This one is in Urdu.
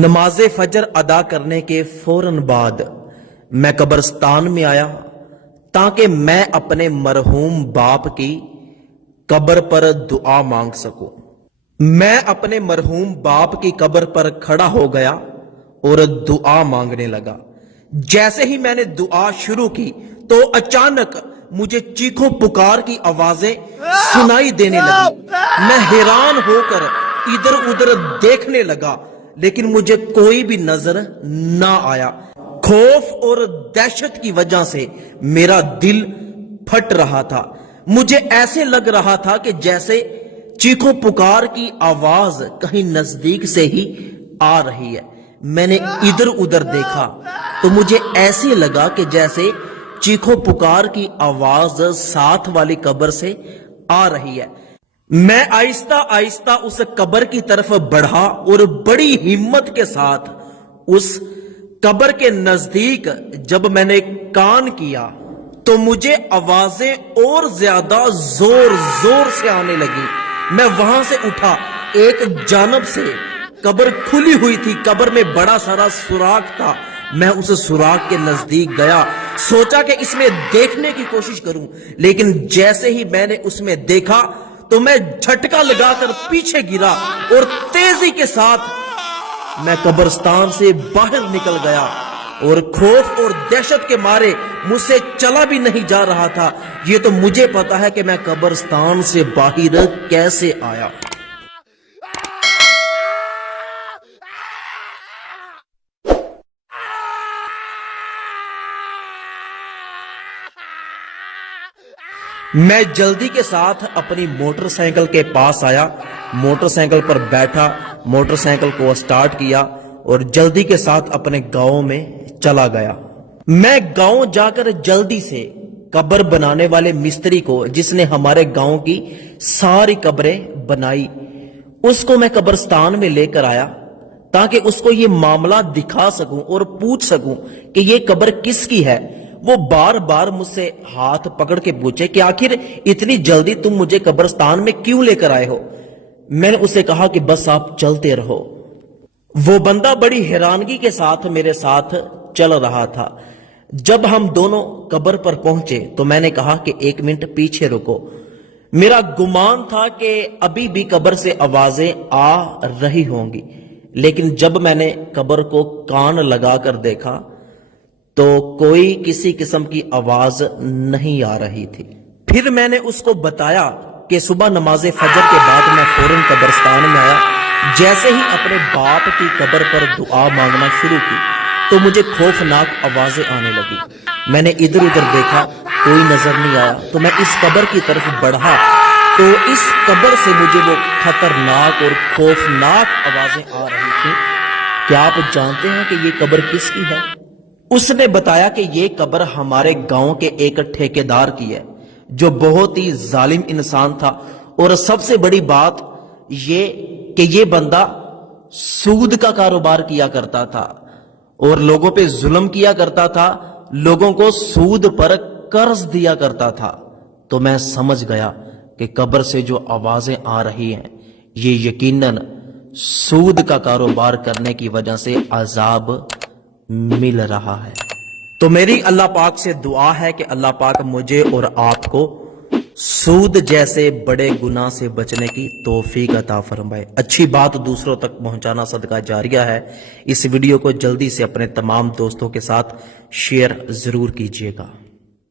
نماز فجر ادا کرنے کے فوراً بعد میں قبرستان میں آیا تاکہ میں اپنے مرحوم باپ کی قبر پر دعا مانگ سکوں۔ میں اپنے مرحوم باپ کی قبر پر کھڑا ہو گیا اور دعا مانگنے لگا۔ جیسے ہی میں نے دعا شروع کی تو اچانک مجھے چیخوں پکار کی آوازیں سنائی دینے لگی۔ میں حیران ہو کر ادھر ادھر دیکھنے لگا لیکن مجھے کوئی بھی نظر نہ آیا۔ خوف اور دہشت کی وجہ سے میرا دل پھٹ رہا تھا۔ مجھے ایسے لگ رہا تھا کہ جیسے چیخوں پکار کی آواز کہیں نزدیک سے ہی آ رہی ہے۔ میں نے ادھر ادھر دیکھا تو مجھے ایسے لگا کہ جیسے چیخوں پکار کی آواز ساتھ والی قبر سے آ رہی ہے۔ میں آہستہ آہستہ اس قبر کی طرف بڑھا اور بڑی ہمت کے ساتھ اس قبر کے نزدیک جب میں نے کان کیا تو مجھے آوازیں اور زیادہ زور زور سے آنے لگی۔ میں وہاں سے اٹھا، ایک جانب سے قبر کھلی ہوئی تھی، قبر میں بڑا سارا سوراخ تھا۔ میں اس سوراخ کے نزدیک گیا، سوچا کہ اس میں دیکھنے کی کوشش کروں، لیکن جیسے ہی میں نے اس میں دیکھا تو میں جھٹکا لگا کر پیچھے گرا اور تیزی کے ساتھ میں قبرستان سے باہر نکل گیا اور خوف اور دہشت کے مارے مجھ سے چلا بھی نہیں جا رہا تھا۔ یہ تو مجھے پتا ہے کہ میں قبرستان سے باہر کیسے آیا۔ میں جلدی کے ساتھ اپنی موٹر سائیکل کے پاس آیا، موٹر سائیکل پر بیٹھا، موٹر سائیکل کو سٹارٹ کیا اور جلدی کے ساتھ اپنے گاؤں میں چلا گیا۔ میں گاؤں جا کر جلدی سے قبر بنانے والے مستری کو، جس نے ہمارے گاؤں کی ساری قبریں بنائی، اس کو میں قبرستان میں لے کر آیا تاکہ اس کو یہ معاملہ دکھا سکوں اور پوچھ سکوں کہ یہ قبر کس کی ہے۔ وہ بار بار مجھ سے ہاتھ پکڑ کے پوچھے کہ آخر اتنی جلدی تم مجھے قبرستان میں کیوں لے کر آئے ہو؟ میں نے اسے کہا کہ بس آپ چلتے رہو۔ وہ بندہ بڑی حیرانگی کے ساتھ میرے ساتھ چل رہا تھا۔ جب ہم دونوں قبر پر پہنچے تو میں نے کہا کہ ایک منٹ پیچھے رکو۔ میرا گمان تھا کہ ابھی بھی قبر سے آوازیں آ رہی ہوں گی، لیکن جب میں نے قبر کو کان لگا کر دیکھا تو کوئی کسی قسم کی آواز نہیں آ رہی تھی۔ پھر میں نے اس کو بتایا کہ صبح نماز فجر کے بعد میں فوراً قبرستان میں آیا۔ جیسے ہی اپنے باپ کی قبر پر دعا مانگنا شروع کی تو مجھے خوفناک آوازیں آنے لگی۔ میں نے ادھر ادھر دیکھا، کوئی نظر نہیں آیا تو میں اس قبر کی طرف بڑھا تو اس قبر سے مجھے وہ خطرناک اور خوفناک آوازیں آ رہی تھیں۔ کیا آپ جانتے ہیں کہ یہ قبر کس کی ہے؟ اس نے بتایا کہ یہ قبر ہمارے گاؤں کے ایک ٹھیکیدار کی ہے جو بہت ہی ظالم انسان تھا، اور سب سے بڑی بات یہ کہ یہ بندہ سود کا کاروبار کیا کرتا تھا اور لوگوں پہ ظلم کیا کرتا تھا، لوگوں کو سود پر قرض دیا کرتا تھا۔ تو میں سمجھ گیا کہ قبر سے جو آوازیں آ رہی ہیں یہ یقیناً سود کا کاروبار کرنے کی وجہ سے عذاب مل رہا ہے۔ تو میری اللہ پاک سے دعا ہے کہ اللہ پاک مجھے اور آپ کو سود جیسے بڑے گناہ سے بچنے کی توفیق عطا فرمائے۔ اچھی بات دوسروں تک پہنچانا صدقہ جاریہ ہے۔ اس ویڈیو کو جلدی سے اپنے تمام دوستوں کے ساتھ شیئر ضرور کیجیے گا۔